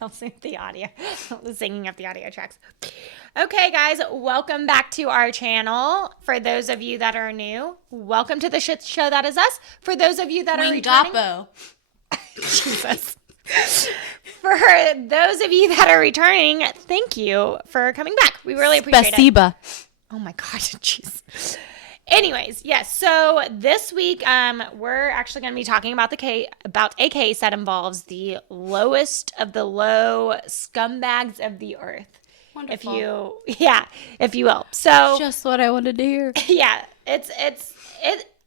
I'll sing the audio, the singing of the audio tracks. Okay, guys, welcome back to our channel. For those of you that are new, welcome to the shit show that is us. For those of you that are returning, Jesus. For those of you that are returning, thank you for coming back. We really appreciate it. Oh my God, jeez. Anyways, yes. So this week, we're actually going to be talking about a case that involves the lowest of the low scumbags of the earth. Wonderful. If you will. So just what I wanted to hear. Yeah,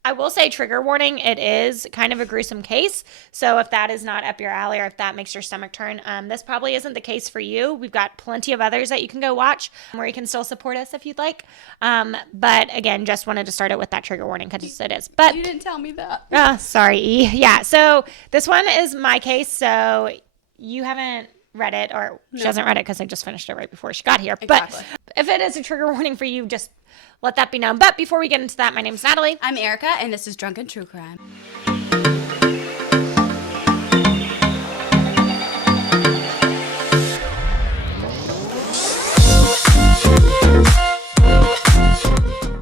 I will say, trigger warning, it is kind of a gruesome case. So if that is not up your alley or if that makes your stomach turn, this probably isn't the case for you. We've got plenty of others that you can go watch where you can still support us if you'd like. But again, just wanted to start it with that trigger warning because it is. But you didn't tell me that. Sorry. Yeah. So this one is my case. So you haven't read it, or she hasn't read it because I just finished it right before she got here. Exactly. But if it is a trigger warning for you, just let that be known. But before we get into that, my name's Natalie. I'm Erika, and this is Drunken True Crime.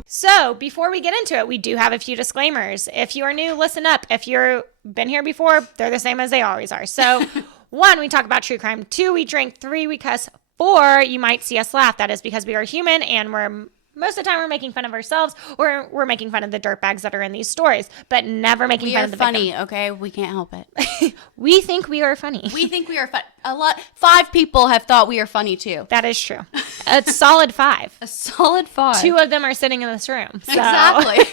So before we get into it, we do have a few disclaimers. If you are new, listen up. If you've been here before, they're the same as they always are. So 1, we talk about true crime. 2, we drink. 3, we cuss. 4, you might see us laugh. That is because we are human, and most of the time we're making fun of ourselves, or we're making fun of the dirtbags that are in these stories, but never making fun of the funny, victim. okay? We can't help it. We think we are funny. We think we are funny. 5 people have thought we are funny too. That is true. A solid 5. A solid 5. 2 of them are sitting in this room. So. Exactly.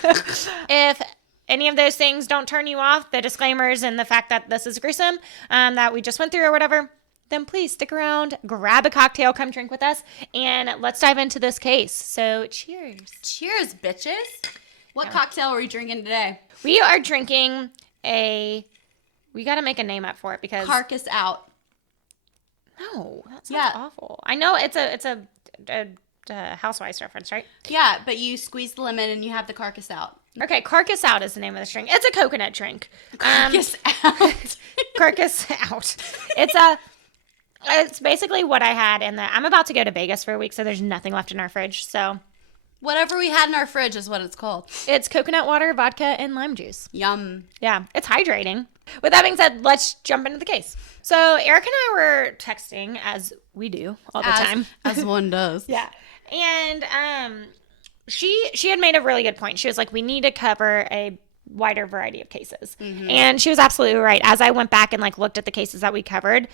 If any of those things don't turn you off, the disclaimers and the fact that this is gruesome, that we just went through or whatever, then please stick around, grab a cocktail, come drink with us, and let's dive into this case. So cheers. Cheers, bitches. What cocktail are we drinking today? We are drinking we got to make a name up for it because. Carcass Out. No, that sounds awful. I know it's a Housewives reference, right? Yeah, but you squeeze the lemon and you have the Carcass Out. Okay, Carcass Out is the name of this drink. It's a coconut drink. Carcass Out. Carcass Out. It's basically what I had I'm about to go to Vegas for a week, so there's nothing left in our fridge. So whatever we had in our fridge is what it's called. It's coconut water, vodka, and lime juice. Yum. Yeah, it's hydrating. With that being said, let's jump into the case. So Eric and I were texting, as we do all the time. As one does. Yeah. And she had made a really good point. She was like, we need to cover a wider variety of cases. Mm-hmm. And she was absolutely right. As I went back and looked at the cases that we covered,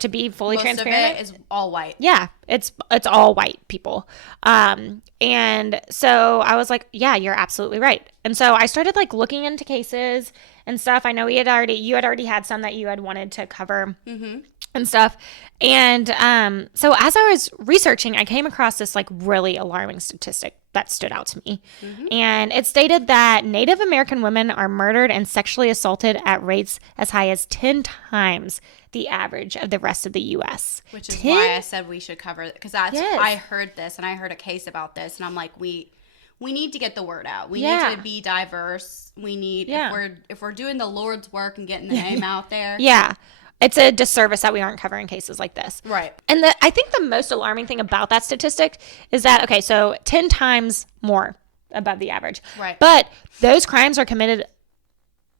to be fully transparent, most of it is all white. Yeah, it's all white people. And so I was like, yeah, you're absolutely right. And so I started looking into cases and stuff. I know you had already had some that you had wanted to cover. Mm-hmm. And stuff. And so as I was researching, I came across this really alarming statistic that stood out to me. Mm-hmm. And it stated that Native American women are murdered and sexually assaulted at rates as high as 10 times the average of the rest of the U.S. Which is why I said we should cover it, because I heard this and I heard a case about this, and I'm like, we need to get the word out. We need to be diverse. We need if we're doing the Lord's work and getting the name out there. Yeah. It's a disservice that we aren't covering cases like this. Right. And I think the most alarming thing about that statistic is that, okay, so 10 times more above the average. Right. But those crimes are committed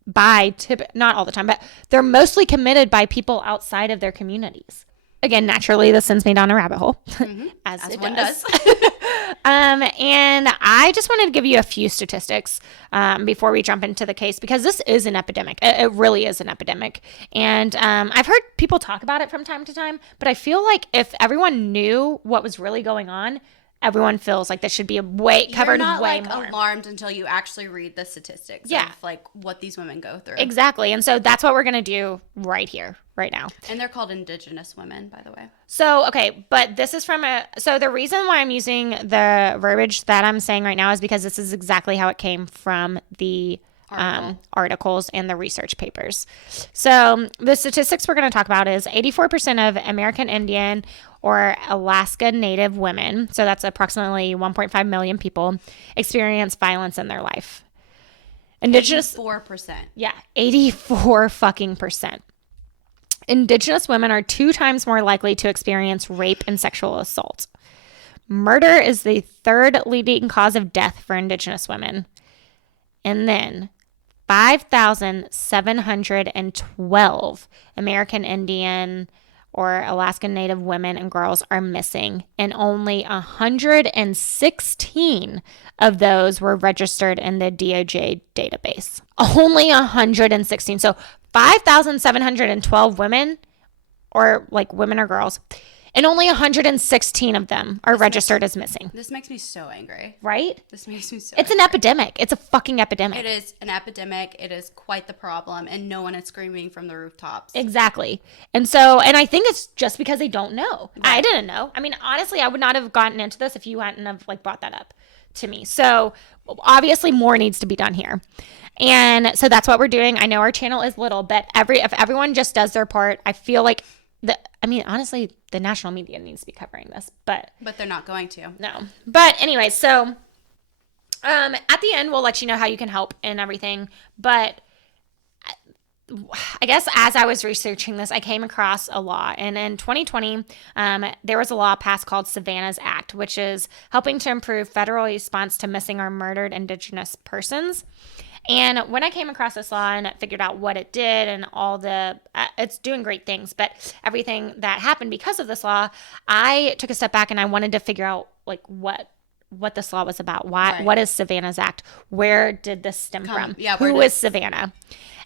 by, not all the time, but they're mostly committed by people outside of their communities. Again, naturally, this sends me down a rabbit hole, mm-hmm. as one does. And I just wanted to give you a few statistics before we jump into the case, because this is an epidemic. It really is an epidemic. And I've heard people talk about it from time to time, but I feel like if everyone knew what was really going on, everyone feels like this should be covered way more. You're not alarmed until you actually read the statistics of what these women go through. Exactly. And so that's what we're going to do right here, right now. And they're called Indigenous women, by the way. So, okay, but this is so the reason why I'm using the verbiage that I'm saying right now is because this is exactly how it came from the articles and the research papers. So the statistics we're going to talk about is 84% of American Indian or Alaska Native women, so that's approximately 1.5 million people, experience violence in their life. Indigenous 4%. Yeah, 84 fucking percent. Indigenous women are 2 times more likely to experience rape and sexual assault. Murder is the 3rd leading cause of death for Indigenous women. And then 5,712 American Indian or Alaskan Native women and girls are missing, and only 116 of those were registered in the DOJ database. Only 116. So 5,712 women, or like women or girls, and only 116 of them are registered as missing. This makes me so angry. Right? This makes me so It's angry. an epidemic. It's a fucking epidemic. It is an epidemic. It is quite the problem, and no one is screaming from the rooftops. Exactly. And I think it's just because they don't know. Right. I didn't know. I mean, honestly, I would not have gotten into this if you hadn't have like brought that up to me. So obviously more needs to be done here. And so that's what we're doing. I know our channel is little, but if everyone just does their part, I feel like honestly, the national media needs to be covering this, but they're not going to. No. But anyway, so at the end, we'll let you know how you can help and everything. But I guess as I was researching this, I came across a law. And in 2020, there was a law passed called Savanna's Act, which is helping to improve federal response to missing or murdered Indigenous persons. And when I came across this law and figured out what it did and all it's doing great things, but everything that happened because of this law, I took a step back and I wanted to figure out like what this law was about. Why? Right. What is Savanna's Act? Where did this stem from? Yeah, who is Savanna?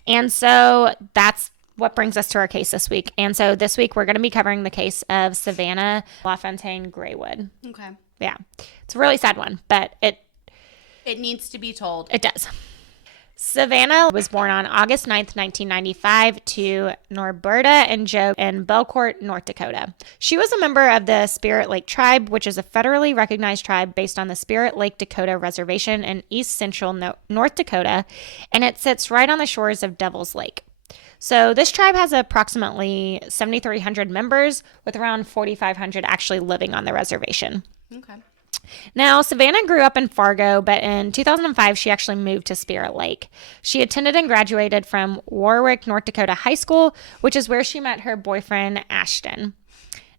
And so that's what brings us to our case this week. And so this week we're going to be covering the case of Savanna LaFontaine-Greywind. Okay. Yeah. It's a really sad one, but it needs to be told. It does. Savanna was born on August 9th, 1995 to Norberta and Joe in Belcourt, North Dakota. She was a member of the Spirit Lake Tribe, which is a federally recognized tribe based on the Spirit Lake Dakota Reservation in east central North Dakota, and it sits right on the shores of Devil's Lake. So this tribe has approximately 7,300 members, with around 4,500 actually living on the reservation. Okay. Now, Savanna grew up in Fargo, but in 2005, she actually moved to Spirit Lake. She attended and graduated from Warwick, North Dakota High School, which is where she met her boyfriend, Ashton.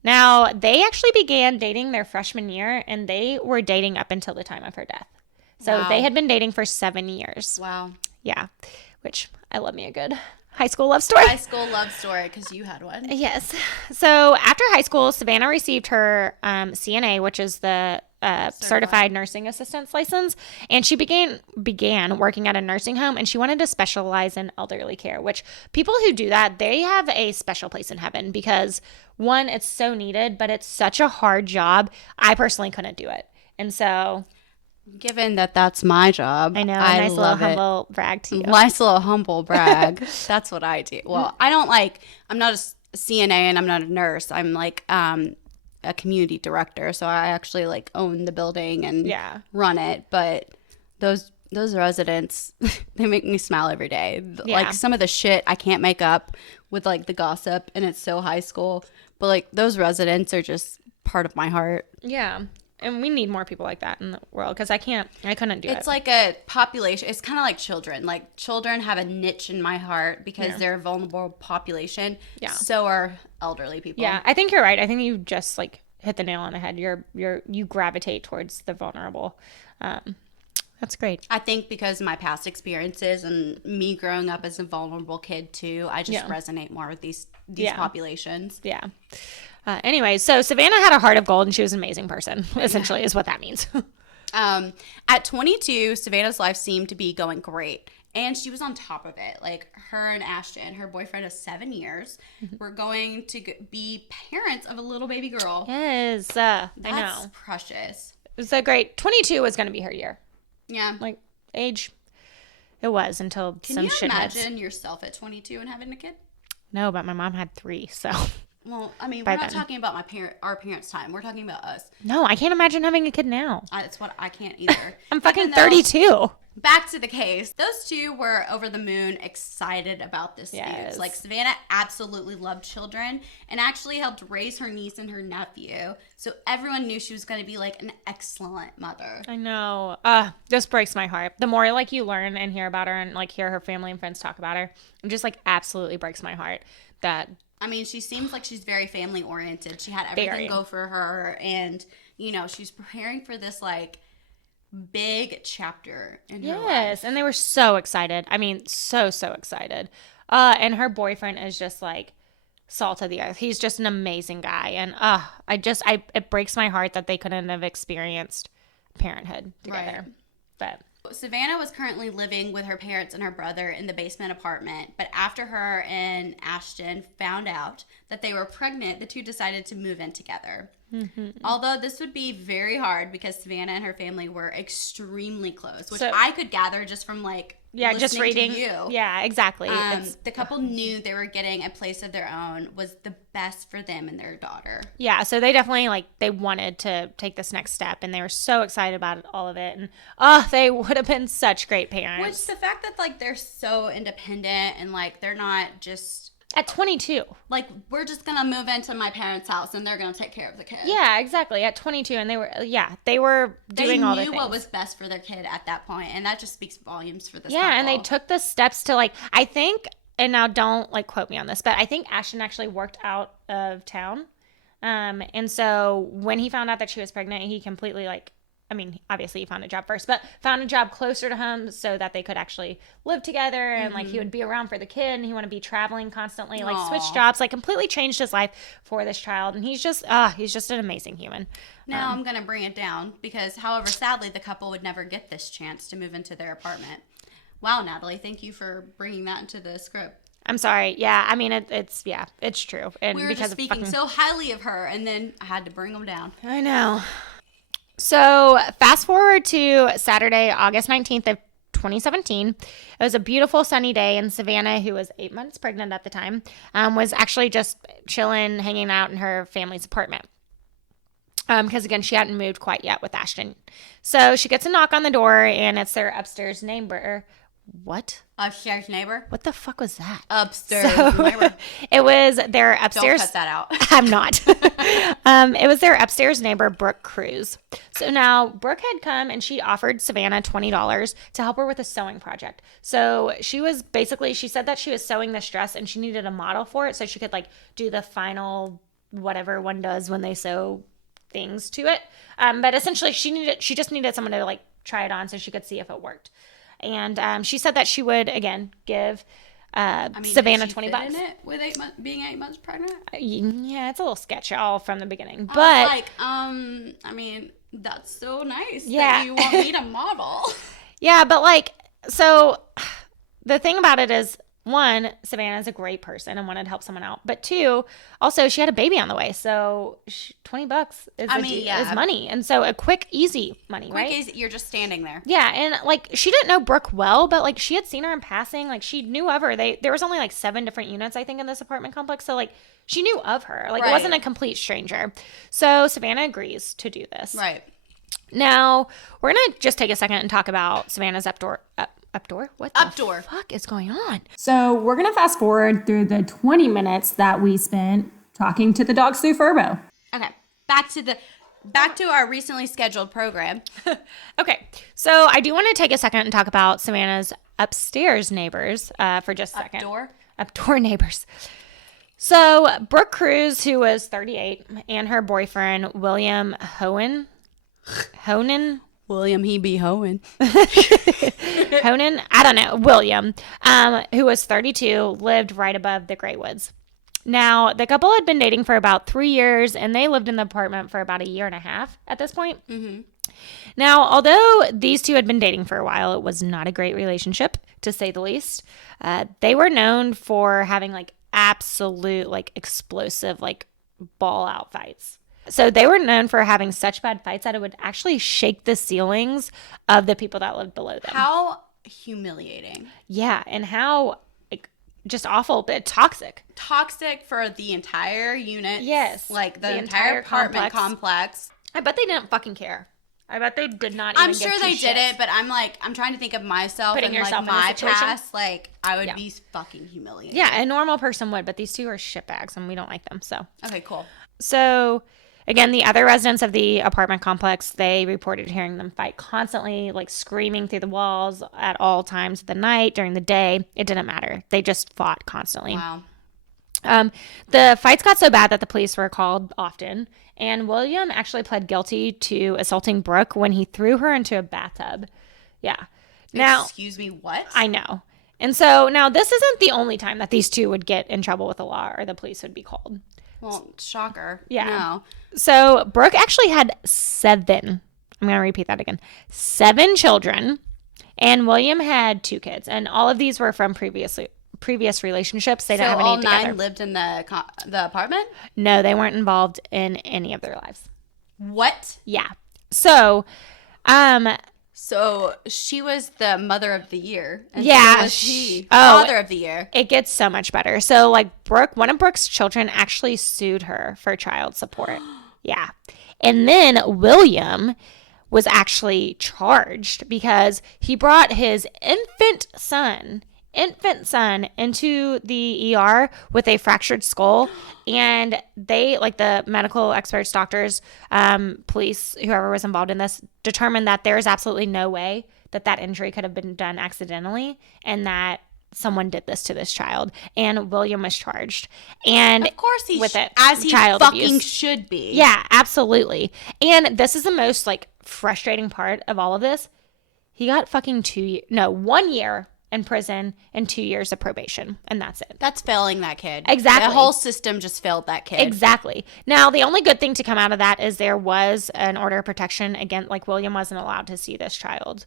Now, they actually began dating their freshman year, and they were dating up until the time of her death. So They had been dating for 7 years. Wow. Yeah, which I love me a good high school love story. High school love story, because you had one. Yes. So after high school, Savanna received her CNA, which is the certified nursing assistant's license, and she began working at a nursing home, and she wanted to specialize in elderly care, which people who do that, they have a special place in heaven, because one, it's so needed, but it's such a hard job. I personally couldn't do it. And so given that that's my job, I know, nice little humble brag to you. Nice little humble brag. That's what I do. Well, I'm not a CNA and I'm not a nurse. I'm like a community director, so I actually like own the building and run it. But those residents, they make me smile every day. Yeah. Like some of the shit I can't make up with like the gossip, and it's so high school. But like those residents are just part of my heart. Yeah. And we need more people like that in the world, because I couldn't do it. It's like a population. It's kind of like children. Like children have a niche in my heart because they're a vulnerable population. Yeah. So are elderly people. Yeah, I think you're right. I think you just like hit the nail on the head. You gravitate towards the vulnerable. That's great. I think because of my past experiences and me growing up as a vulnerable kid too, I just resonate more with these populations. Yeah. Anyway, so Savanna had a heart of gold, and she was an amazing person, essentially, is what that means. At 22, Savanna's life seemed to be going great, and she was on top of it. Like, her and Ashton, her boyfriend of 7 years, were going to be parents of a little baby girl. Yes, I know. That's precious. It was so great. 22 was going to be her year. Yeah. Like, age, it was until some shit hits. Can you imagine yourself at 22 and having a kid? No, but my mom had 3, so... Well, I mean, we're not talking about our parents' time. We're talking about us. No, I can't imagine having a kid now. That's what I can't either. I'm fucking 32. Back to the case. Those two were over the moon excited about this news. Like, Savanna absolutely loved children and actually helped raise her niece and her nephew. So everyone knew she was going to be, like, an excellent mother. I know. This breaks my heart. The more, like, you learn and hear about her and, like, hear her family and friends talk about her, it just, like, absolutely breaks my heart that... I mean, she seems like she's very family oriented. She had everything go for her, and you know, she's preparing for this like big chapter in her life. Yes, and they were so excited. I mean, so excited. And her boyfriend is just like salt of the earth. He's just an amazing guy, and it breaks my heart that they couldn't have experienced parenthood together. But Savanna was currently living with her parents and her brother in the basement apartment, but after her and Ashton found out that they were pregnant, the two decided to move in together. Mm-hmm. Although this would be very hard because Savanna and her family were extremely close, which I could gather just from like just reading to you. Yeah, exactly. The couple knew they were getting a place of their own was the best for them and their daughter. Yeah, so they definitely they wanted to take this next step, and they were so excited about all of it, and they would have been such great parents. Which the fact that they're so independent and they're not just at 22. We're just going to move into my parents' house and they're going to take care of the kid. Yeah, exactly. At 22. And they were doing all the things. They knew what was best for their kid at that point. And that just speaks volumes for this couple. And they took the steps to I think, and now don't quote me on this, but I think Ashton actually worked out of town. And so when he found out that she was pregnant, he completely obviously he found a job first, but found a job closer to him so that they could actually live together, and he would be around for the kid, and he wouldn't be traveling constantly, switch jobs, completely changed his life for this child. And he's just an amazing human. Now I'm going to bring it down because, however, sadly, the couple would never get this chance to move into their apartment. Wow, Natalie, thank you for bringing that into the script. I'm sorry. Yeah, I mean, it's true. And we were just speaking so highly of her, and then I had to bring them down. I know. So fast forward to Saturday, August 19th of 2017. It was a beautiful sunny day, and Savanna, who was 8 months pregnant at the time, was actually just chilling, hanging out in her family's apartment. Because again, she hadn't moved quite yet with Ashton. So she gets a knock on the door, and it's their upstairs neighbor. What? Upstairs neighbor? What the fuck was that? Upstairs neighbor. It was their upstairs. Don't cut that out. I'm not. It was their upstairs neighbor, Brooke Cruz. So now Brooke had come and she offered Savanna $20 to help her with a sewing project. So she said that she was sewing this dress and she needed a model for it so she could do the final whatever one does when they sew things to it. But essentially she just needed someone to try it on so she could see if it worked. And she said that she would again give Savanna $20. In it with being 8 months pregnant? Yeah, it's a little sketch all from the beginning. But I mean, that's so nice. Yeah, that you want me to model. Yeah, but so the thing about it is, one, Savannah's a great person and wanted to help someone out. But two, also she had a baby on the way, so $20 is money, and so a quick, easy money, right? Easy, you're just standing there. Yeah, and she didn't know Brooke well, but she had seen her in passing. She knew of her. There was only 7 different units, I think, in this apartment complex, so she knew of her. It wasn't a complete stranger. So Savannah agrees to do this. Right. Now we're gonna just take a second and talk about Savannah's updoor. What the fuck is going on? So we're going to fast forward through the 20 minutes that we spent talking to the dogs through Furbo. Okay. Back to our recently scheduled program. Okay. So I do want to take a second and talk about Savannah's upstairs neighbors for just a second. Updoor neighbors. So Brooke Cruz, who was 38, and her boyfriend, William Honan. William, he be hoeing. Honan, I don't know, William, who was 32, lived right above the Greywoods. Now, the couple had been dating for about 3 years, and they lived in the apartment for about a year and a half at this point. Mm-hmm. Now, although these two had been dating for a while, it was not a great relationship, to say the least. They were known for having absolute explosive ball out fights. So they were known for having such bad fights that it would actually shake the ceilings of the people that lived below them. How humiliating. Yeah, and how just awful, but toxic. Toxic for the entire unit. Yes. The entire apartment complex. I bet they didn't fucking care. I bet they did not even I'm sure they did it, but I'm trying to think of myself putting yourself in my a situation. Past. I would be fucking humiliated. Yeah, a normal person would, but these two are shitbags and we don't like them, so. Okay, cool. So again, the other residents of the apartment complex, they reported hearing them fight constantly, screaming through the walls at all times of the night, during the day. It didn't matter. They just fought constantly. Wow. The fights got so bad that the police were called often, and William actually pled guilty to assaulting Brooke when he threw her into a bathtub. Yeah. Now, excuse me, what? I know. And so now this isn't the only time that these two would get in trouble with the law or the police would be called. Well, shocker. Yeah. No. So Brooke actually had 7. I'm going to repeat that again. 7 children, and William had 2 kids, and all of these were from previous relationships. They didn't have any all together. 9 lived in the apartment? No, they weren't involved in any of their lives. What? Yeah. So, So she was the mother of the year. And yeah. So was he father of the year. It gets so much better. So like one of Brooke's children actually sued her for child support. Yeah. And then William was actually charged because he brought his infant son into the ER with a fractured skull, and they, like the medical experts, doctors, police, whoever was involved in this, determined that there is absolutely no way that injury could have been done accidentally, and that someone did this to this child. And William was charged, and of course he with it, as he child fucking abuse. should be. Yeah, absolutely. And this is the most like frustrating part of all of this. He got fucking 1 year in prison and 2 years of probation, and that's it. That's failing that kid. Exactly. The whole system just failed that kid. Exactly. Now, the only good thing to come out of that is there was an order of protection against, like, William wasn't allowed to see this child,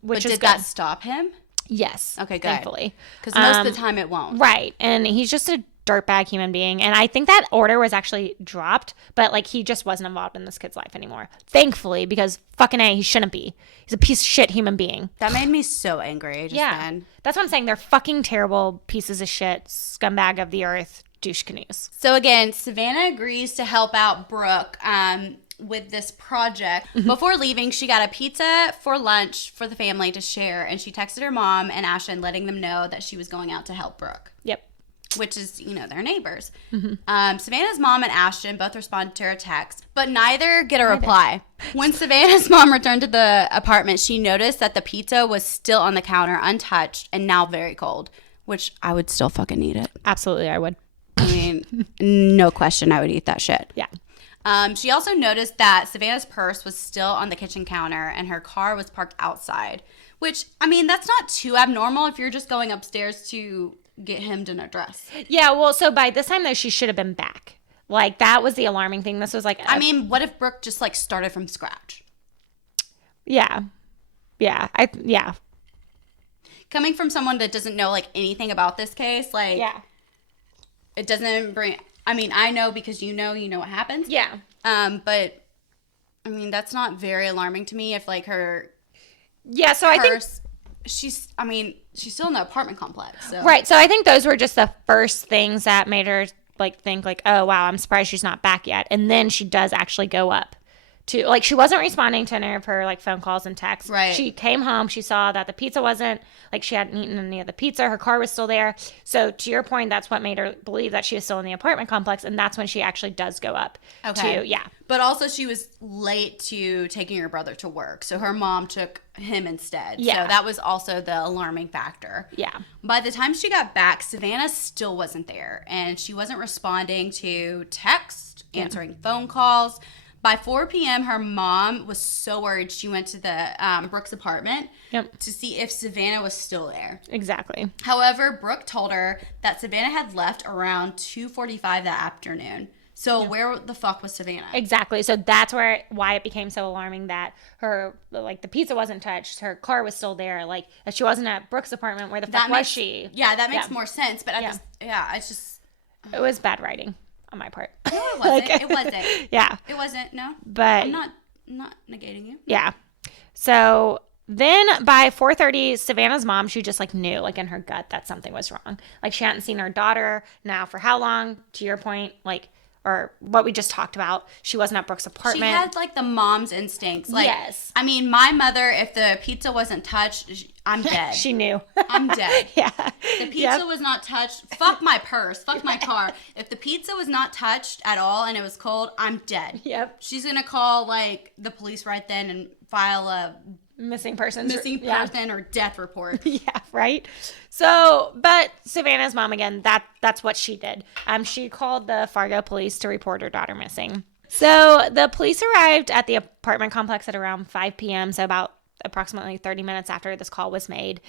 which is did good. that stop him? Yes. Okay, good. Thankfully. Because most of the time it won't. Right. And he's just a dirtbag human being. And I think that order was actually dropped, but like he just wasn't involved in this kid's life anymore. Thankfully, because fucking A, he shouldn't be. He's a piece of shit human being. That made me so angry just then. That's what I'm saying. They're fucking terrible pieces of shit, scumbag of the earth, douche canoes. So again, Savanna agrees to help out Brooke with this project. Before leaving, she got a pizza for lunch for the family to share, and she texted her mom and Ashton letting them know that she was going out to help Brooke. Yep. Which is, their neighbors. Savannah's mom and Ashton both responded to her text, but neither get a reply. When Savannah's mom returned to the apartment, she noticed that the pizza was still on the counter, untouched, and now very cold, which I would still fucking eat it. Absolutely, I would. I mean, no question I would eat that shit. Yeah. She also noticed that Savannah's purse was still on the kitchen counter and her car was parked outside, which, I mean, that's not too abnormal if you're just going upstairs to get hemmed in a dress. Yeah, well, so by this time, though, she should have been back. Like, that was the alarming thing. This was like... I mean, what if Brooke just, like, started from scratch? Yeah. Yeah. Yeah. Coming from someone that doesn't know, like, anything about this case, like... Yeah. It doesn't bring... I mean, I know because you know what happens. Yeah. But, I mean, that's not very alarming to me if, like, her... Yeah, so I think... She's still in the apartment complex. So. Right. So I think those were just the first things that made her like think like, oh, wow, I'm surprised she's not back yet. And then she does actually go up to, like, she wasn't responding to any of her like phone calls and texts. Right. She came home. She saw that the pizza wasn't, like, she hadn't eaten any of the pizza. Her car was still there. So to your point, that's what made her believe that she was still in the apartment complex. And that's when she actually does go up to, yeah. But also she was late to taking her brother to work. So her mom took him instead. Yeah. So that was also the alarming factor. Yeah. By the time she got back, Savannah still wasn't there. And she wasn't responding to text, answering phone calls. By 4 p.m., her mom was so worried she went to the Brooke's apartment to see if Savannah was still there. Exactly. However, Brooke told her that Savannah had left around 2:45 that afternoon. So where the fuck was Savannah? Exactly. So that's why it became so alarming that her, like, the pizza wasn't touched. Her car was still there. Like, if she wasn't at Brooke's apartment, where the fuck was she? Yeah, that makes more sense. But it's just... It was bad writing on my part. No, it wasn't. It wasn't. Yeah. It wasn't, no. But... I'm not negating you. Yeah. So... Then by 4:30, Savannah's mom, she just like knew, like in her gut, that something was wrong. Like she hadn't seen her daughter now for how long? To your point, like, or what we just talked about, she wasn't at Brooke's apartment. She had like the mom's instincts. Like, yes. I mean, my mother, if the pizza wasn't touched, I'm dead. She knew. I'm dead. Yeah. The pizza was not touched. Fuck my purse. Fuck my car. If the pizza was not touched at all and it was cold, I'm dead. Yep. She's gonna call like the police right then and file a missing person or death report. Yeah, right. So, but Savanna's mom, again, that's what she did. She called the Fargo police to report her daughter missing. So the police arrived at the apartment complex at around 5 p.m., so about approximately 30 minutes after this call was made.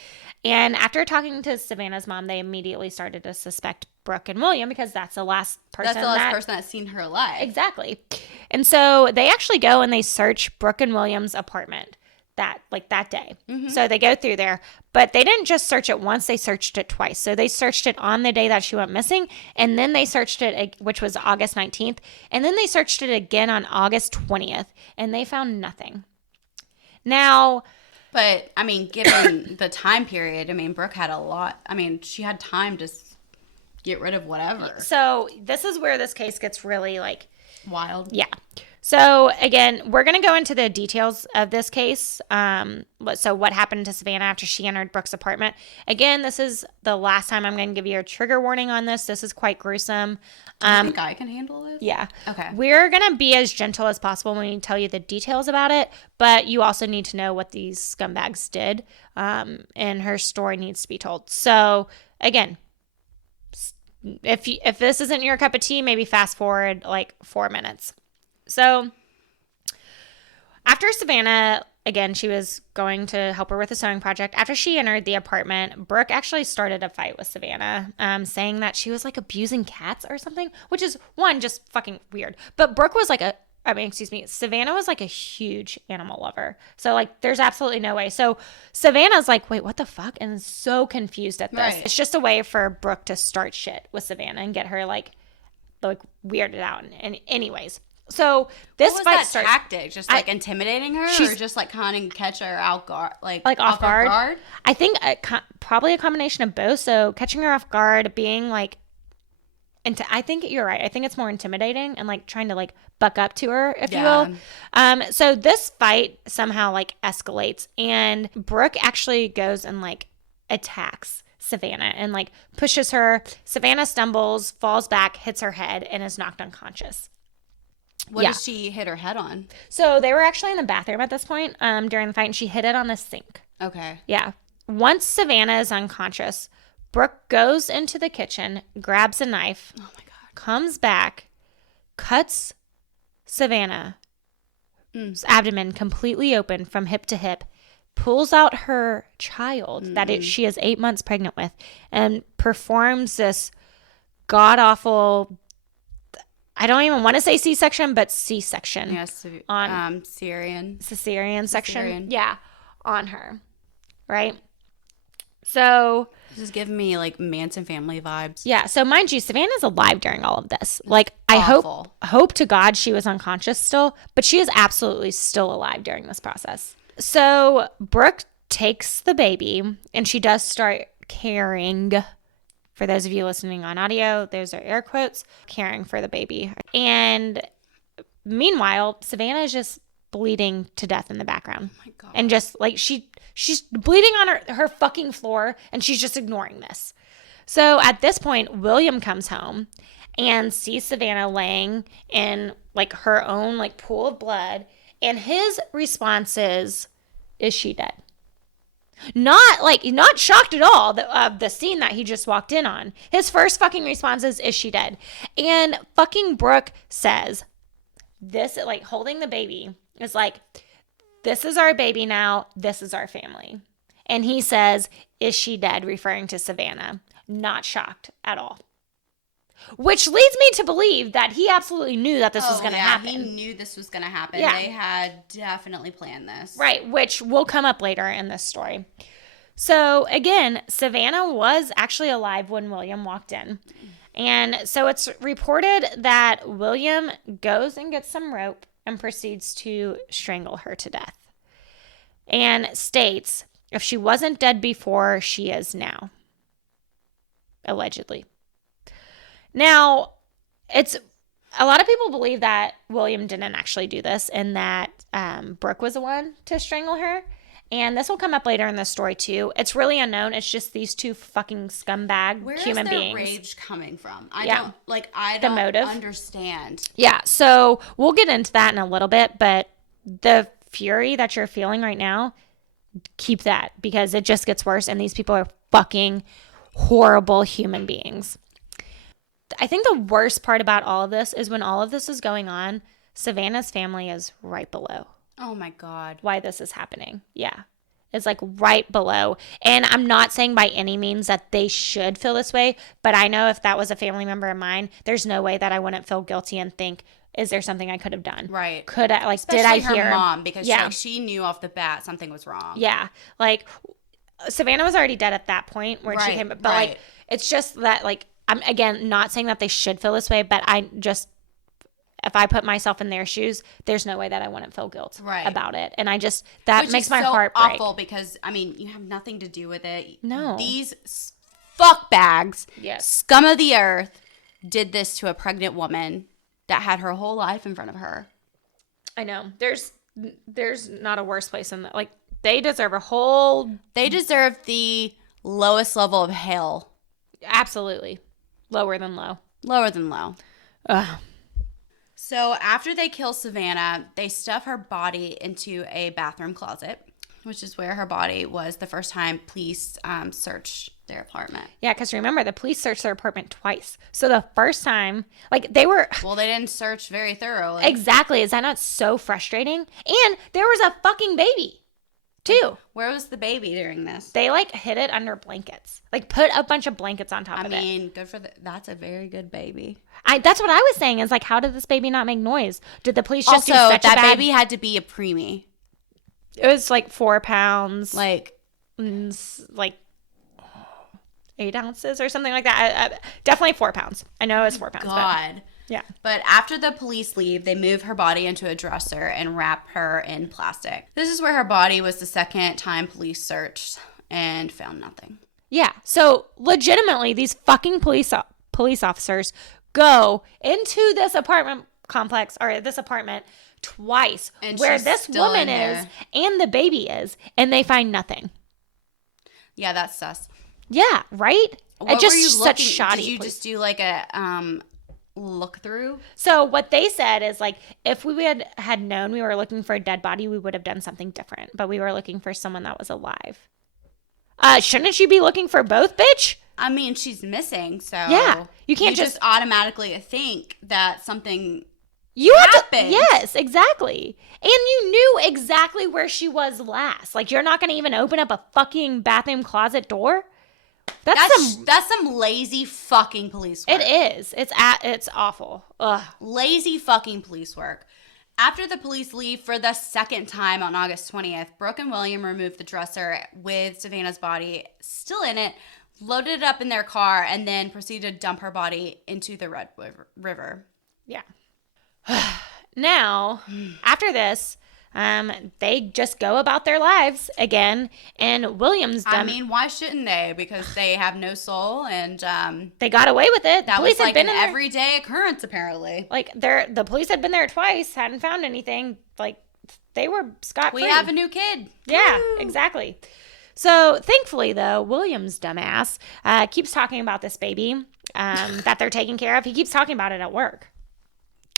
And after talking to Savanna's mom, they immediately started to suspect Brooke and William because that's the last person that's seen her alive. Exactly. And so they actually go and they search Brooke and William's apartment that day. Mm-hmm. So they go through there, but they didn't just search it once, they searched it twice. So they searched it on the day that she went missing, and then they searched it, which was August 19th, and then they searched it again on August 20th, and they found nothing. Now, but I mean, given the time period, I mean, Brooke had a lot. I mean, she had time to get rid of whatever. So this is where this case gets really like wild. Yeah. So again, we're going to go into the details of this case. So what happened to Savanna after she entered Brooke's apartment. Again, this is the last time I'm going to give you a trigger warning on this. This is quite gruesome. Do you think I can handle this? Yeah. Okay. We're going to be as gentle as possible when we tell you the details about it, but you also need to know what these scumbags did, and her story needs to be told. So again, if this isn't your cup of tea, maybe fast forward like 4 minutes. So after Savanna, again, she was going to help her with a sewing project. After she entered the apartment, Brooke actually started a fight with Savanna, saying that she was like abusing cats or something, which is just fucking weird. But Brooke was like Savanna was like a huge animal lover. So like there's absolutely no way. So Savannah's like, wait, what the fuck? And is so confused at this. Right. It's just a way for Brooke to start shit with Savanna and get her like weirded out. And anyways. So this what was fight that starts, tactic? Just like intimidating her, or just like kind of catch her off guard, like off guard? I think probably a combination of both. So catching her off guard, being like, I think you're right. I think it's more intimidating and like trying to like buck up to her, if you will. So this fight somehow like escalates, and Brooke actually goes and like attacks Savanna and like pushes her. Savanna stumbles, falls back, hits her head, and is knocked unconscious. What did she hit her head on? So they were actually in the bathroom at this point during the fight, and she hit it on the sink. Okay. Yeah. Once Savanna is unconscious, Brooke goes into the kitchen, grabs a knife, comes back, cuts Savanna's abdomen completely open from hip to hip, pulls out her child she is 8 months pregnant with, and performs this god-awful, I don't even want to say C-section, but C-section. Yes, on cesarean section. Yeah, on her, right? So this is giving me like Manson family vibes. Yeah. So mind you, Savannah's alive during all of this. Like I hope to God she was unconscious still, but she is absolutely still alive during this process. So Brooke takes the baby and she does start caring. For those of you listening on audio, those are air quotes, caring for the baby. And meanwhile, Savanna is just bleeding to death in the background. Oh my God. And just like she's bleeding on her fucking floor, and she's just ignoring this. So at this point, William comes home and sees Savanna laying in like her own like pool of blood, and his response is she dead? Not shocked at all of the scene that he just walked in on. His first fucking response is she dead? And fucking Brooke says this, like holding the baby, is like, this is our baby now. This is our family. And he says, is she dead? Referring to Savanna. Not shocked at all. Which leads me to believe that he absolutely knew that this was going to happen. He knew this was going to happen. Yeah. They had definitely planned this. Right, which will come up later in this story. So again, Savanna was actually alive when William walked in. And so it's reported that William goes and gets some rope and proceeds to strangle her to death. And states, if she wasn't dead before, she is now. Allegedly. Now, it's a lot of people believe that William didn't actually do this and that Brooke was the one to strangle her. And this will come up later in the story, too. It's really unknown. It's just these two fucking scumbag human beings. Where is their rage coming from? I don't understand. Yeah, so we'll get into that in a little bit. But the fury that you're feeling right now keep that because it just gets worse. And these people are fucking horrible human beings. I think the worst part about all of this is when all of this is going on, Savanna's family is right below. Oh my God. Why this is happening. Yeah. It's like right below. And I'm not saying by any means that they should feel this way, but I know if that was a family member of mine, there's no way that I wouldn't feel guilty and think, is there something I could have done? Right. Could I, like, especially did I her hear? mom, because she knew off the bat something was wrong. Yeah. Like, Savanna was already dead at that point where she came, but like, it's just that, like, I'm, again, not saying that they should feel this way, but I just, if I put myself in their shoes, there's no way that I wouldn't feel guilt about it. And I just, that makes my heart break. Awful because, I mean, you have nothing to do with it. No. These fuck bags, scum of the earth, did this to a pregnant woman that had her whole life in front of her. I know. There's not a worse place than that. Like, they deserve They deserve the lowest level of hell. Absolutely. Lower than low. Lower than low. Ugh. So after they kill Savanna, they stuff her body into a bathroom closet, which is where her body was the first time police searched their apartment. Yeah, because remember, the police searched their apartment twice. So the first time, like, they were... Well, they didn't search very thoroughly. Exactly. Is that not so frustrating? And there was a fucking baby, too. Where was the baby during this? They, like, hid it under blankets. Like, put a bunch of blankets on top of it. I mean, good for that's a very good baby. That's what I was saying, is, like, how did this baby not make noise? Did the police just do such a bad... Also, that baby had to be a preemie. It was, like, 4 pounds. Like 8 ounces or something like that. Definitely 4 pounds. I know it was 4 pounds. God. But, yeah. But after the police leave, they move her body into a dresser and wrap her in plastic. This is where her body was the second time police searched and found nothing. Yeah. So legitimately, these fucking police officers go into this apartment complex or this apartment twice and where this woman is and the baby is, and they find nothing. Yeah, that's sus. Yeah, right? What it just were you such looking, shoddy. Did you just do like a look through? So what they said is, like, if we had known we were looking for a dead body, we would have done something different. But we were looking for someone that was alive. Shouldn't you be looking for both, bitch? I mean, she's missing, so yeah, you can't just automatically think that something happened. Yes, exactly. And you knew exactly where she was last. Like, you're not going to even open up a fucking bathroom closet door. That's some lazy fucking police work. It is. It's awful. Ugh. Lazy fucking police work. After the police leave for the second time on August 20th, Brooke and William removed the dresser with Savanna's body still in it, loaded it up in their car, and then proceeded to dump her body into the Red River. Yeah. Now, after this, they just go about their lives again, and William's done. I mean, why shouldn't they? Because they have no soul, and they got away with it. That police was like an everyday occurrence, apparently. Like, the police had been there twice, hadn't found anything. Like, they were scot-free. We have a new kid. Yeah, Woo! Exactly. So, thankfully, though, William's dumbass keeps talking about this baby that they're taking care of. He keeps talking about it at work.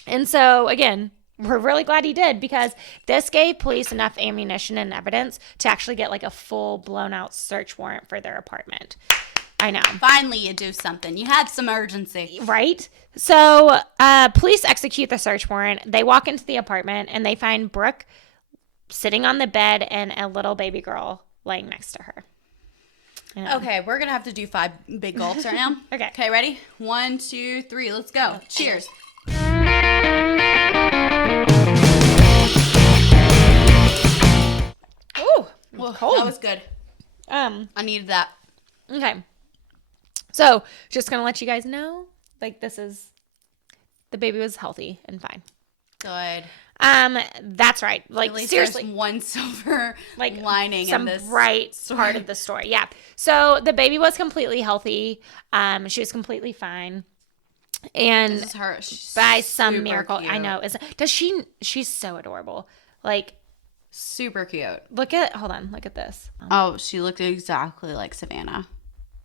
And so, again, we're really glad he did, because this gave police enough ammunition and evidence to actually get, like, a full blown out search warrant for their apartment. I know. Finally, you do something. You had some urgency. Right? So, police execute the search warrant. They walk into the apartment and they find Brooke sitting on the bed and a little baby girl laying next to her. Okay, we're going to have to do 5 big gulps right now. Okay, ready? 1, 2, 3, let's go. Cheers. Ooh, cold. That was good. I needed that. Okay. So, just going to let you guys know, like, the baby was healthy and fine. Good. That's right. Like, at least seriously, there's one silver lining some in this bright part of the story. Yeah. So the baby was completely healthy. She was completely fine. And this is her. By some miracle, cute. I know. She's so adorable. Like, super cute. Hold on, look at this. Oh, she looked exactly like Savanna.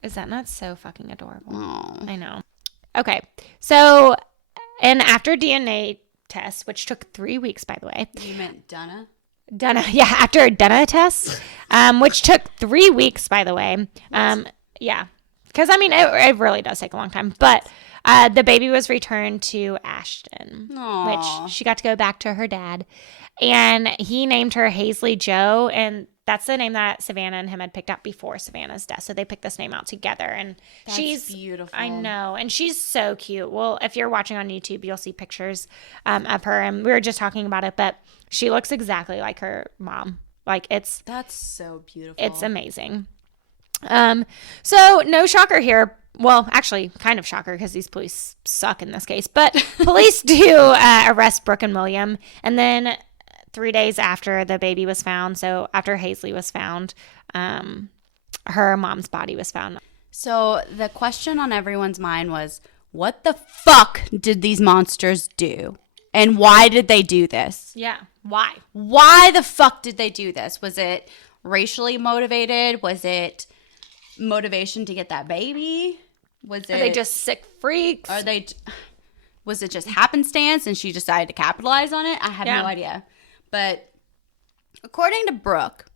Is that not so fucking adorable? Oh. I know. Okay. So, and after DNA tests, which took 3 weeks, by the way. You meant Donna? after a DNA test, which took 3 weeks, by the way. Yeah, because, I mean, it really does take a long time. But the baby was returned to Ashton, which she got to go back to her dad. And he named her Hazley Joe, and that's the name that Savanna and him had picked out before Savannah's death. So they picked this name out together. And she's beautiful. I know. And she's so cute. Well, if you're watching on YouTube, you'll see pictures of her. And we were just talking about it, but she looks exactly like her mom. Like, that's so beautiful. It's amazing. So no shocker here. Well, actually, kind of shocker because these police suck in this case. But police do arrest Brooke and William. And then 3 days after the baby was found, so after Hazley was found, her mom's body was found. So the question on everyone's mind was, what the fuck did these monsters do? And why did they do this? Yeah, why? Why the fuck did they do this? Was it racially motivated? Was it motivation to get that baby? Are they just sick freaks? Was it just happenstance and she decided to capitalize on it? I have no idea. But according to Brooke,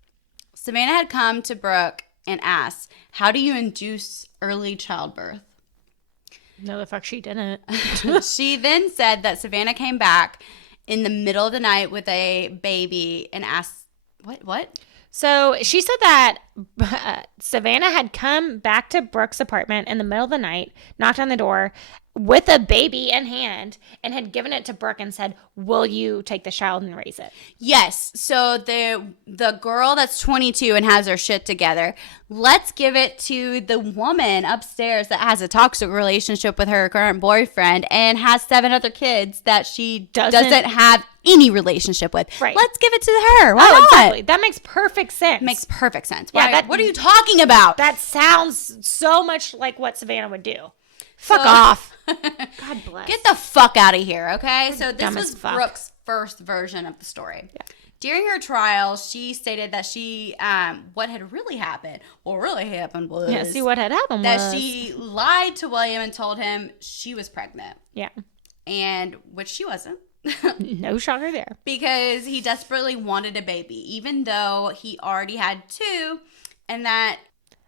Savanna had come to Brooke and asked, how do you induce early childbirth? No, the fuck she didn't. She then said that Savanna came back in the middle of the night with a baby and asked, what? So she said that Savanna had come back to Brooke's apartment in the middle of the night, knocked on the door with a baby in hand, and had given it to Brooke and said, will you take the child and raise it? Yes. So the girl that's 22 and has her shit together, let's give it to the woman upstairs that has a toxic relationship with her current boyfriend and has 7 other kids that she doesn't have any relationship with. Right. Let's give it to her. Why not? Exactly. That makes perfect sense. Makes perfect sense. Yeah, what are you talking about? That sounds so much like what Savanna would do. Fuck off. God bless. Get the fuck out of here, okay? So this was fuck. Brooke's first version of the story. Yeah. During her trial, she stated that what had really happened, what really happened was... Yeah, see, what had happened that she lied to William and told him she was pregnant. Yeah. And, which she wasn't. No shocker there. Because he desperately wanted a baby, even though he already had 2, and that...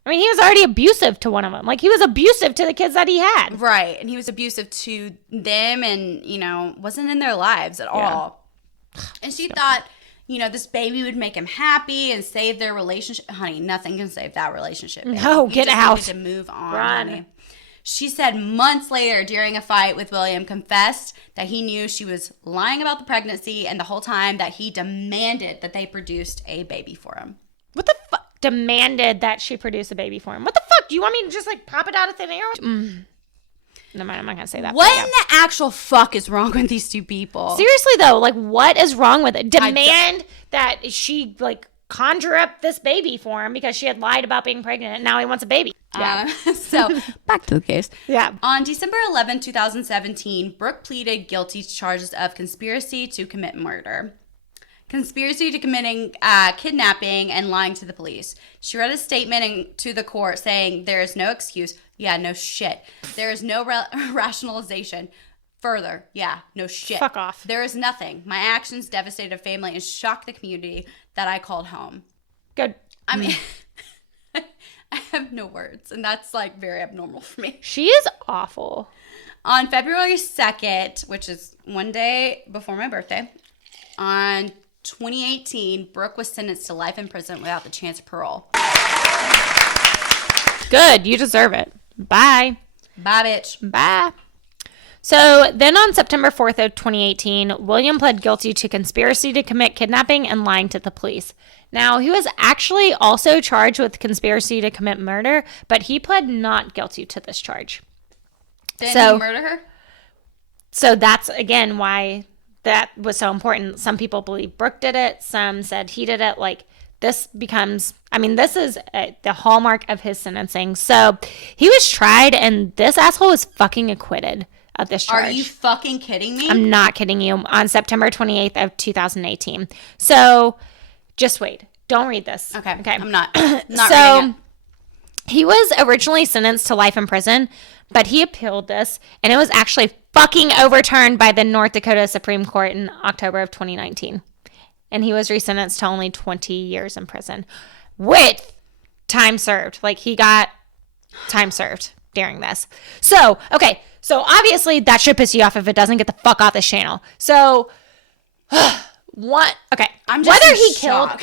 I mean, he was already abusive to one of them. Like, he was abusive to the kids that he had. Right. And he was abusive to them and, wasn't in their lives at all. And she thought, this baby would make him happy and save their relationship. Honey, nothing can save that relationship. Baby. No, get out. You need to move on, Run. honey. She said months later, during a fight with William, confessed that he knew she was lying about the pregnancy and the whole time that he demanded that they produced a baby for him. What the fuck? Demanded that she produce a baby for him. What the fuck? Do you want me to just pop it out of thin air? No mind, I'm not gonna say that. What in the actual fuck is wrong with these two people? Seriously though, what is wrong with it? Demand that she conjure up this baby for him because she had lied about being pregnant and now he wants a baby. Yeah. So back to the case. Yeah. On December 11, 2017, Brooke pleaded guilty to charges of conspiracy to commit murder, conspiracy to committing kidnapping, and lying to the police. She read a statement to the court saying, there is no excuse. Yeah, no shit. There is no rationalization. Further, yeah, no shit. Fuck off. There is nothing. My actions devastated a family and shocked the community that I called home. Good. I mean, I have no words, and that's very abnormal for me. She is awful. On February 2nd, which is one day before my birthday, on 2018, Brooke was sentenced to life in prison without the chance of parole. Good. You deserve it. Bye. Bye, bitch. Bye. So then on September 4th of 2018, William pled guilty to conspiracy to commit kidnapping and lying to the police. Now, he was actually also charged with conspiracy to commit murder, but he pled not guilty to this charge. Didn't he murder her? So that's, again, why that was so important. Some people believe Brooke did it. Some said he did it. This becomes, this is the hallmark of his sentencing. So he was tried, and this asshole was fucking acquitted of this charge. Are you fucking kidding me? I'm not kidding you. On September 28th of 2018. So just wait. Don't read this. Okay. I'm not so reading it. He was originally sentenced to life in prison, but he appealed this, and it was actually fucking overturned by the North Dakota Supreme Court in October of 2019. and he was resentenced to only 20 years in prison with time served. Like, he got time served during this. So, okay. So, obviously, that should piss you off if it doesn't get the fuck off this channel. So, what? Okay. I'm just whether in he shock.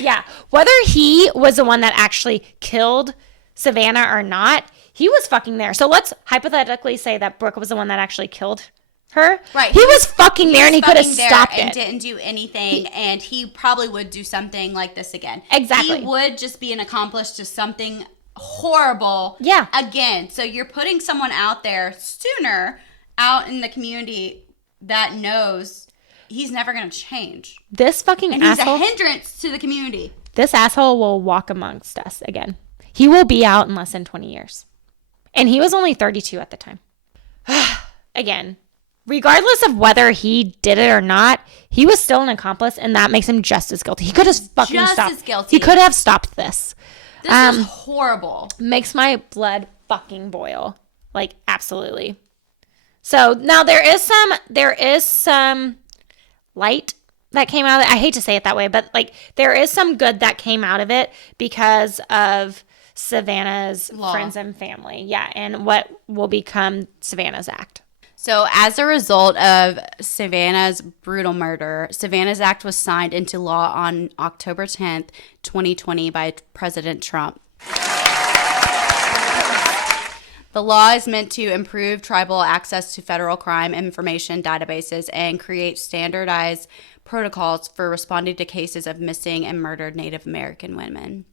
whether he was the one that actually killed Savanna or not, he was fucking there. So, let's hypothetically say that Brooke was the one that actually killed her. Right. He was fucking there and he could have stopped it. And didn't do anything, and he probably would do something like this again. Exactly. He would just be an accomplice to something horrible. Yeah. Again. So you're putting someone out there sooner out in the community that knows he's never going to change. This fucking and asshole. He's a hindrance to the community. This asshole will walk amongst us again. He will be out in less than 20 years. And he was only 32 at the time. Again, regardless of whether he did it or not, he was still an accomplice, and that makes him just as guilty. He could have fucking just stopped. As guilty. He could have stopped this. This is horrible. Makes my blood fucking boil. Like, absolutely. So now there is some light that came out of it. I hate to say it that way, but like there is some good that came out of it because of Savanna's friends and family. Yeah, and what will become Savanna's Act. So as a result of Savanna's brutal murder, Savanna's Act was signed into law on October 10th, 2020 by President Trump. The law is meant to improve tribal access to federal crime information databases and create standardized protocols for responding to cases of missing and murdered Native American women.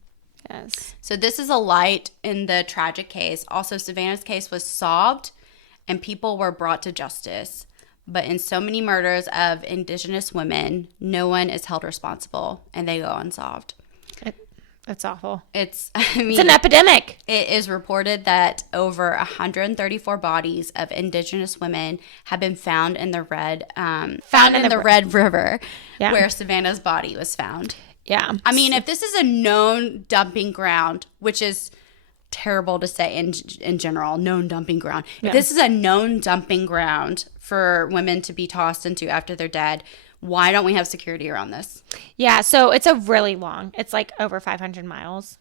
Yes. So this is a light in the tragic case. Also, Savanna's case was solved and people were brought to justice. But in so many murders of Indigenous women, no one is held responsible and they go unsolved. It's awful. It's an epidemic. It is reported that over 134 bodies of Indigenous women have been found in the Red River, where Savanna's body was found. Yeah. I mean, if this is a known dumping ground, which is terrible to say in general, known dumping ground. If this is a known dumping ground for women to be tossed into after they're dead, why don't we have security around this? Yeah, so it's it's like over 500 miles.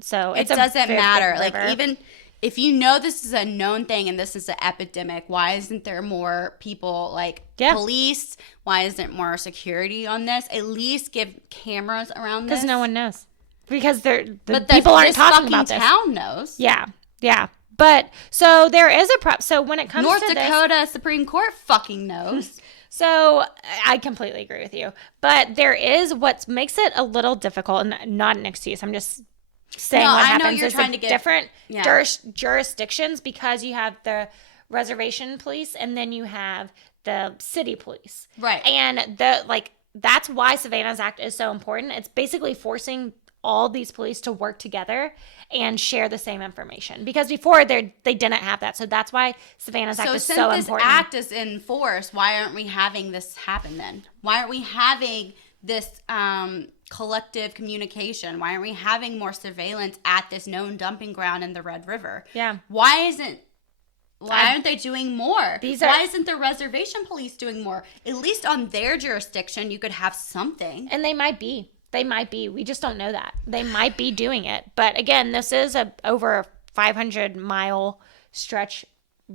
So it doesn't matter. Like, even if you know this is a known thing and this is an epidemic, why isn't there more people, like police? Why isn't more security on this? At least give cameras around this. Because no one knows. Because people aren't talking about this. Town knows. Yeah. But so there is so when it comes North to Dakota Supreme Court fucking knows. So I completely agree with you. But there is what makes it a little difficult, and not an excuse. I'm just saying what happens is different jurisdictions, because you have the reservation police and then you have the city police. Right. And that's why Savanna's Act is so important. It's basically forcing all these police to work together and share the same information, because before they didn't have that. So that's why Savanna's Act is so important. So since this act is in force, why aren't we having this happen then? Why aren't we having this collective communication? Why aren't we having more surveillance at this known dumping ground in the Red River? Yeah. Why aren't they doing more? Why isn't the reservation police doing more? At least on their jurisdiction, you could have something. And they might be. We just don't know that. They might be doing it. But again, this is over a 500-mile stretch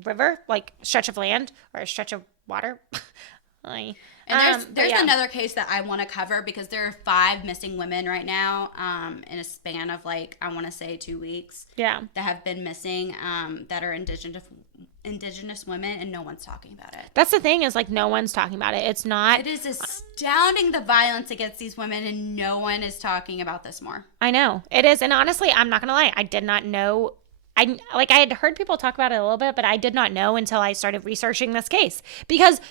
river, like stretch of land or a stretch of water. And there's another case that I want to cover, because there are 5 missing women right now in a span of, like, I want to say 2 weeks. Yeah. That have been missing, that are indigenous women, and no one's talking about it. That's the thing, is like no one's talking about it. It's not. It is astounding, the violence against these women, and no one is talking about this more. I know. It is. And honestly, I'm not going to lie. I did not know. I had heard people talk about it a little bit, but I did not know until I started researching this case, because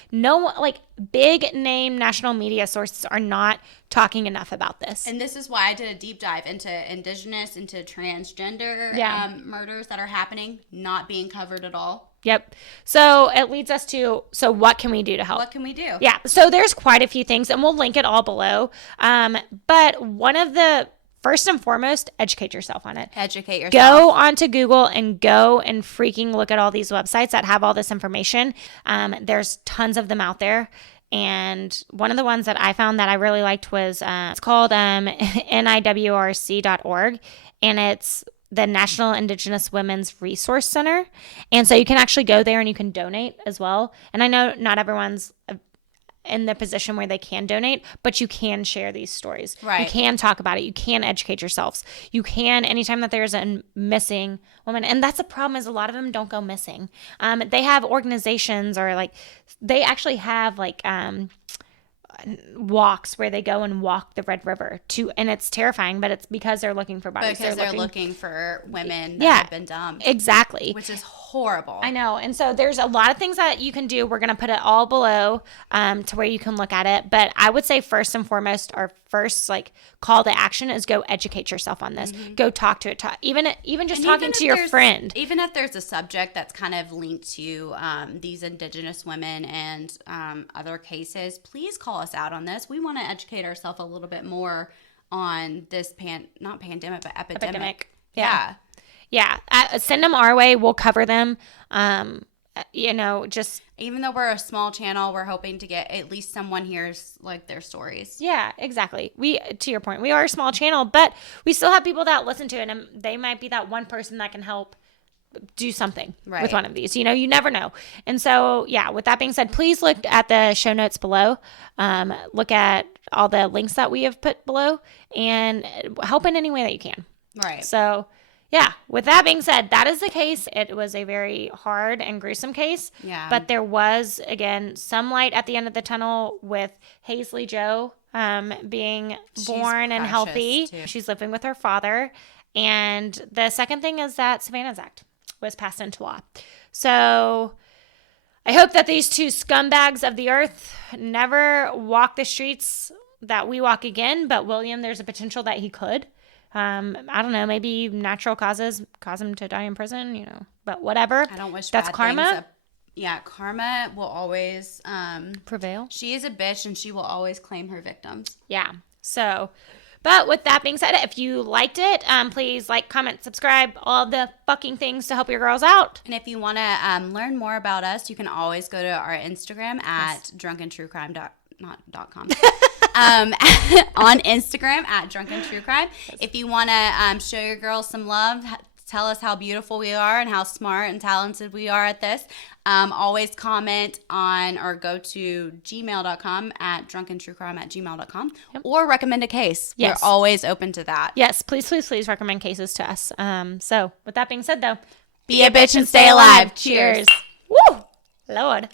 big name national media sources are not talking enough about this. And this is why I did a deep dive into Indigenous, into transgender murders that are happening, not being covered at all. Yep. So it leads us to, what can we do to help? What can we do? Yeah. So there's quite a few things, and we'll link it all below. But one of the, first and foremost, educate yourself on it. Educate yourself. Go onto Google and go and freaking look at all these websites that have all this information. There's tons of them out there. And one of the ones that I found that I really liked was it's called niwrc.org, and it's the National Indigenous Women's Resource Center. And so you can actually go there and you can donate as well. And I know not everyone's in the position where they can donate, but you can share these stories. Right. You can talk about it. You can educate yourselves. You can, anytime that there's a missing woman, and that's the problem, is a lot of them don't go missing. They have organizations, or like they actually have like walks where they go and walk the Red River and it's terrifying, but it's because they're looking for bodies. Because they're looking for women that have been dumped. Exactly. Which is horrible. I know. And so there's a lot of things that you can do. We're going to put it all below to where you can look at it. But I would say first and foremost, our first like call to action is go educate yourself on this. Mm-hmm. Go talk to it. Even just talking to your friend. Even if there's a subject that's kind of linked to these Indigenous women and other cases, please call us out on this. We want to educate ourselves a little bit more on this not pandemic, but epidemic. Yeah. Send them our way. We'll cover them. Just even though we're a small channel, we're hoping to get at least someone hears like their stories. Yeah, exactly. To your point, we are a small channel, but we still have people that listen to it, and they might be that one person that can help do something with one of these. You never know. And so, with that being said, please look at the show notes below. Look at all the links that we have put below and help in any way that you can. Right. So, with that being said, that is the case. It was a very hard and gruesome case. Yeah. But there was, again, some light at the end of the tunnel with Hazley Jo being born and healthy. Too. She's living with her father. And the second thing is that Savanna's Act was passed into law. So I hope that these two scumbags of the earth never walk the streets that we walk again. But William, there's a potential that he could. I don't know, maybe natural causes cause him to die in prison, but whatever. I don't wish that's bad karma. Karma will always prevail. She is a bitch and she will always claim her victims. Yeah. So, but with that being said, if you liked it, please like, comment, subscribe, all the fucking things to help your girls out. And if you want to learn more about us, you can always go to our Instagram at drunkentruecrime.com. On Instagram at Drunken True Crime. If you want to show your girls some love, tell us how beautiful we are and how smart and talented we are at this, always comment on or go to gmail.com at drunkentruecrime@gmail.com or recommend a case. Yes. We're always open to that. Yes, please recommend cases to us. So with that being said, though, be a bitch and stay alive. Cheers. Woo! Lord.